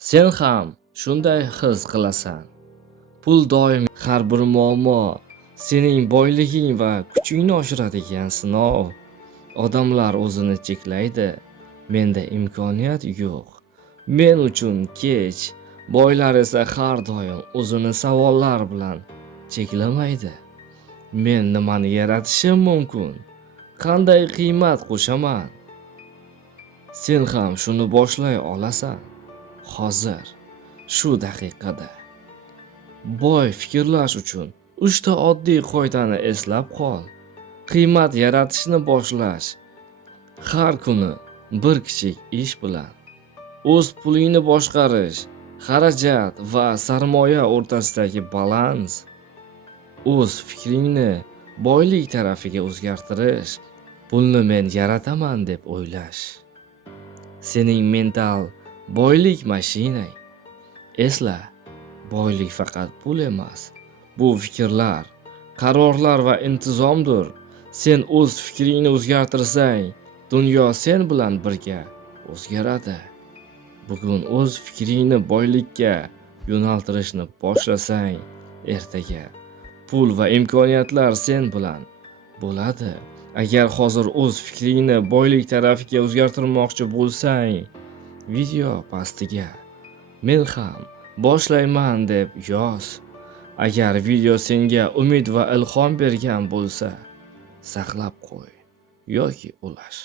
Sen ham shunday his qilasan. Pul doim har bir muammo, sening boyliging va kuchingni oshiradigan sinov. Odamlar o'zini cheklaydi. Menda imkoniyat yo'q. Men uchun kech. Boylar esa har doim o'zini savollar bilan cheklamaydi. Men nimani yaratishim mumkin? Qanday qiymat qo'shaman? Sen ham shuni boshlay olasan. Hozir, shu daqiqada. Boy fikrlash uchun 3 ta oddiy qoidani eslab qol. Qiymat yaratishni boshlash. Har kuni bir kichik ish bilan. O'z pulingni boshqarish, xarajat va sarmoya o'rtasidagi balans. O'z fikringni boylik tarafiga o'zgartirish. Pulni men yarataman deb o'ylash. Sening mental boylik mashinang. Esla, boylik faqat pul emas. Bu fikrlar, qarorlar va intizomdir. Sen o'z fikringni o'zgartirsang, dunyo sen bilan birga o'zgaradi. Bugun o'z fikringni boylikka yo'naltirishni boshlasang, ertaga pul va imkoniyatlar sen bilan bo'ladi. Agar hozir o'z fikringni boylik tarafiga o'zgartirmoqchi bo'lsang, video pastiga men ham boshlayman deb yoz. Agar video senga umid va ilhom bergan bo'lsa, saqlab qo'y yoki ulash.